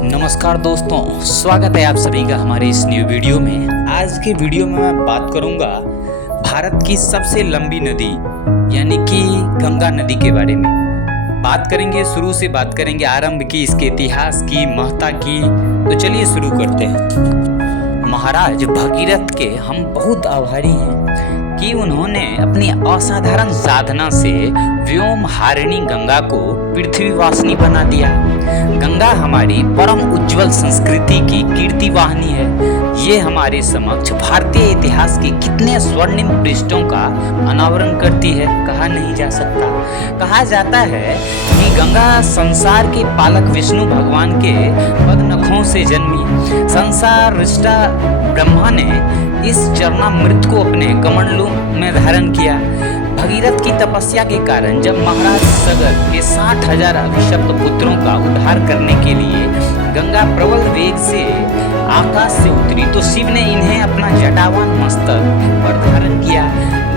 नमस्कार दोस्तों, स्वागत है आप सभी का हमारे इस न्यू वीडियो में। आज के वीडियो में मैं बात करूंगा भारत की सबसे लंबी नदी यानी कि गंगा नदी के बारे में। बात करेंगे, शुरू से बात करेंगे आरंभ की, इसके इतिहास की, महत्ता की। तो चलिए शुरू करते हैं। महाराज भगीरथ के हम बहुत आभारी हैं कि उन्होंने अपनी असाधारण साधना से व्योम हारिणी गंगा को पृथ्वीवासिनी बना दिया। गंगा हमारी परम उज्जवल संस्कृति की कीर्ति वाहिनी है। ये हमारे समक्ष भारतीय इतिहास के कितने स्वर्णिम पृष्ठों का अनावरण करती है, कहा नहीं जा सकता। कहा जाता है कि गंगा संसार के पालक विष्णु भगवान के पदनखों से जन्मी। संसार रिष्टा ब्रह्मा ने इस चरणामृत को अपने कमंडलू में धारण किया। भगीरथ की तपस्या के कारण जब महाराज सगर के 60,000 अभिशप्त पुत्रों का उद्धार करने के लिए गंगा प्रबल वेग से आकाश से उतरी तो शिव ने इन्हें अपना जटावान मस्तक पर धारण किया।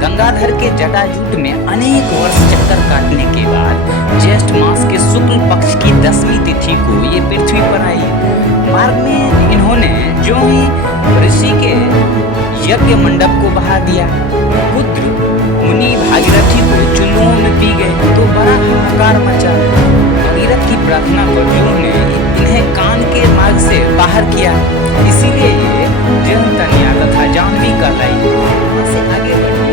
गंगाधर के जटाजूट में अनेक वर्ष चक्कर काटने के बाद ज्येष्ठ मास के शुक्ल पक्ष की 10वीं तिथि को ये पृथ्वी पर आई। मार्ग में इन्होंने जो ही ऋषि के यज्ञ मंडप को बहा दिया। पुत्र मुनि भागीरथी को चुल्लुओं में पी गए तो बड़ा हाहाकार मचा। भागीरथ की प्रार्थना पर जो ने इन्हें कान के मार्ग से बाहर किया, इसीलिए ये जन तथा जानवी कहलाई। वहाँ से आगे बढ़ी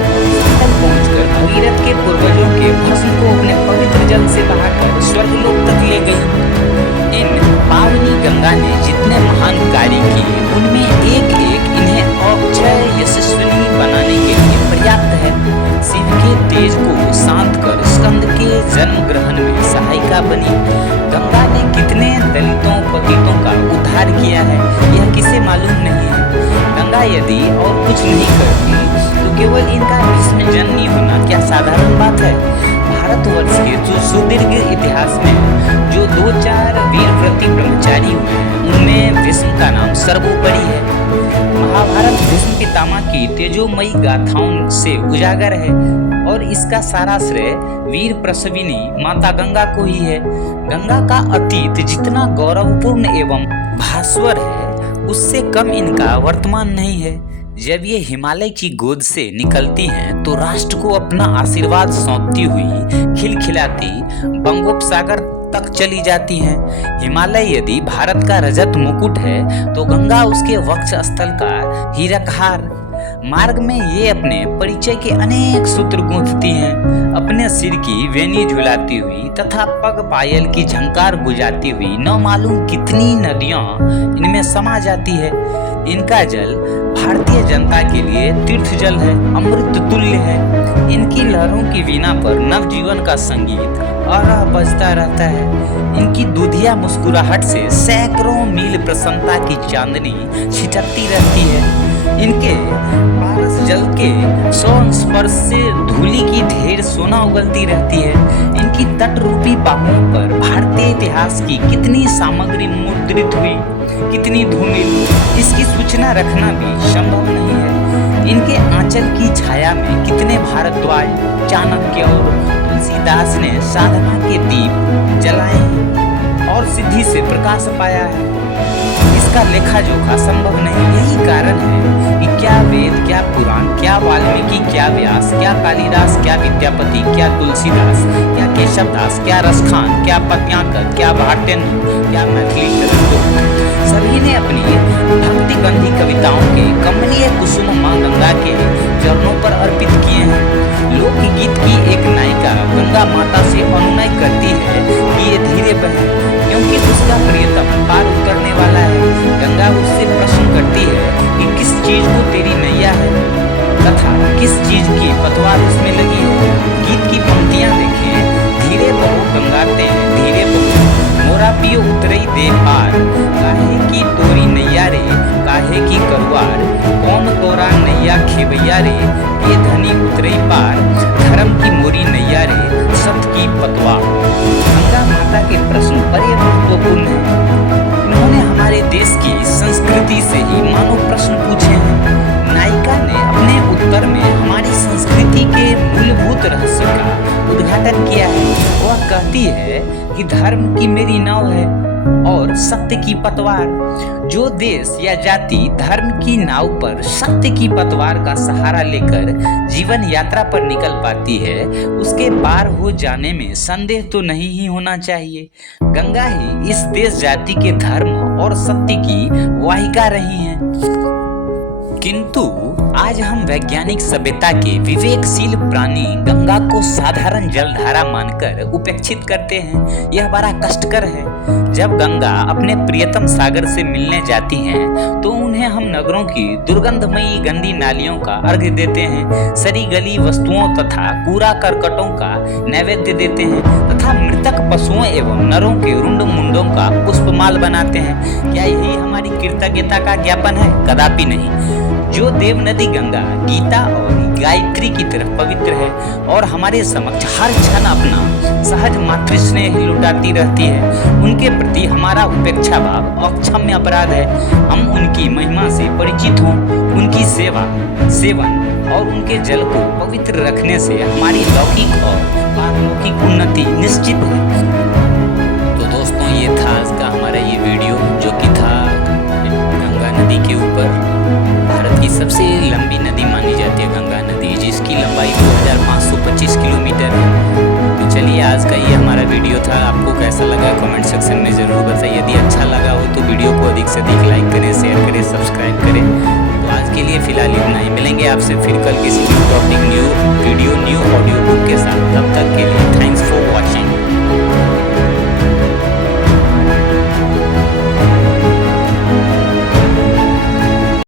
पहुंचकर भगीरथ के पूर्वजों के भस्म को अपने पवित्र जल से बहाकर स्वर्गलोक तक ले गई। इन पावनी गंगा ने जितने महान कार्य किए उनमें एक एक इन्हें अक्षय यशस्विनी बनाने के लिए पर्याप्त है। शिव के तेज को शांत कर स्कंद के जन्म ग्रहण में सहायिका बनी। गंगा ने कितने दलितों पतितों का उद्धार किया है यह किसे मालूम नहीं है। गंगा यदि और कुछ नहीं करती तो केवल इनका भीष्म जननी होना क्या साधारण बात है। भारतवर्ष के जो सुदीर्घ इतिहास में जो 2-4 वीर व्रती ब्रह्मचारी हुए उनमें भीष्म का नाम सर्वोपरि है। महाभारत भीष्म पितामह की तेजोमयी गाथाओं से उजागर है और इसका सारा श्रेय वीर प्रसविनी माता गंगा को ही है। गंगा का अतीत जितना गौरवपूर्ण एवं भास्वर है उससे कम इनका वर्तमान नहीं है। जब ये हिमालय की गोद से निकलती हैं तो राष्ट्र को अपना आशीर्वाद सौंपती हुई खिलखिलाती बंगोपसागर तक चली जाती हैं। हिमालय यदि भारत का रजत मुकुट है तो गंगा उसके वक्ष स्थल का हीरकहार। मार्ग में ये अपने परिचय के अनेक सूत्र गूंथती हैं, अपने सिर की वेणी झुलाती हुई तथा पग पायल की झंकार बुझाती हुई न मालूम कितनी नदियां इनमें समा जाती है। इनका जल भारतीय जनता के लिए तीर्थ जल है, अमृत तुल्य है। इनकी लहरों की वीणा पर नवजीवन का संगीत अरह बजता रहता है। इनकी दूधिया मुस्कुराहट से सैकड़ों मील प्रसन्नता की चांदनी छिटकती रहती है। इनके पारस जल के स्पर्श से धूलि की ढेर सोना उगलती रहती है। इनकी तट रूपी बाहों पर भारतीय इतिहास की कितनी सामग्री मुद्रित हुई, कितनी धूमिल, इसकी सूचना रखना भी संभव नहीं है। इनके आंचल की छाया में कितने भारद्वाज, चाणक्य और तुलसीदास ने साधना के दीप जलाए हैं और सिद्धि से प्रकाश पाया है। इसका लेखा जोखा संभव नहीं। यही कारण है कि क्या वेद, क्या पुराण, क्या वाल्मीकि, क्या व्यास, क्या कालिदास, क्या विद्यापति, क्या तुलसीदास, क्या केशवदास, क्या रसखान, क्या पत्याकर, क्या भाटेन्द्र, क्या मैथिली शरण, सभी ने अपनी भक्ति गंधी कविताओं के कमनीय कुसुम मां गंगा के चरणों पर अर्पित किए हैं। लोकगीत की एक नायिका गंगा माता से अनुनय करती है कि ये धीरे बहे क्योंकि उसका प्रियतम पार उतरने वाला है। गंगा उससे प्रश्न करती है कि किस चीज को तेरी नैया है तथा किस चीज की पतवार उसमें लगी है। गीत की पंक्तियां देखें, धीरे बहो गंगा ते धीरे बहो मोरा पियो उतरई दे पार, काहे की तोरी नैया रे काहे की करुआर, कौन तोरा नैया खेवैया रे ये धनी उतरई पार, धर्म की मोरी नैया रे सत की पतवार। गंगा माता के प्रश्न बड़े महत्वपूर्ण हैं। उन्होंने हमारे देश की संस्कृति से ही मानो प्रश्न पूछे हैं। नायिका ने अपने उत्तर में हमारी संस्कृति के मूलभूत रहस्य का उद्घाटन किया है। वह कहती है कि धर्म की मेरी नाव है, और सत्य की पतवार। जो देश या जाति धर्म की नाव पर सत्य की पतवार का सहारा लेकर जीवन यात्रा पर निकल पाती है, उसके पार हो जाने में संदेह तो नहीं ही होना चाहिए। गंगा ही इस देश जाति के धर्म और सत्य की वाहिका रही है। किंतु आज हम वैज्ञानिक सभ्यता के विवेकशील प्राणी गंगा को साधारण जलधारा मानकर उपेक्षित करते हैं। यह बड़ा कष्टकर है। जब गंगा अपने प्रियतम सागर से मिलने जाती हैं, तो उन्हें हम नगरों की दुर्गंधमयी गंदी नालियों का अर्घ्य देते हैं, सड़ी गली वस्तुओं तथा कूड़ा करकटों का नैवेद्य देते हैं तथा मृतक पशुओं एवं नरों के रुंड मुंडों का पुष्पमाल बनाते हैं। क्या यही हमारी कृतज्ञता का ज्ञापन है? कदापि नहीं। जो देव नदी गंगा गीता और गायत्री की तरफ पवित्र है और हमारे समक्ष हर क्षण अपना सहज मातृ स्नेह लुटाती रहती है, उनके प्रति हमारा उपेक्षा भाव अक्षम्य अपराध है। हम उनकी महिमा से परिचित हों, उनकी सेवा सेवन और उनके जल को पवित्र रखने से हमारी लौकिक और पारलौकिक उन्नति निश्चित है। तो दोस्तों, ये था आज का हमारा ये वीडियो, जो कि था गंगा नदी के ऊपर। भारत की सबसे लंबी नदी मानी जाती है गंगा नदी, जिसकी लंबाई 2525 किलोमीटर है। तो चलिए, आज का ये हमारा वीडियो था। आपको कैसा लगा कमेंट सेक्शन में ज़रूर बताइए। यदि अच्छा लगा हो तो वीडियो को अधिक से अधिक लाइक करें, शेयर करें, सब्सक्राइब करें। तो आज के लिए फ़िलहाल इतना ही। मिलेंगे आपसे फिर कल किसी new topic, new video, new audio book के साथ। तब तक के लिए थैंक्स फॉर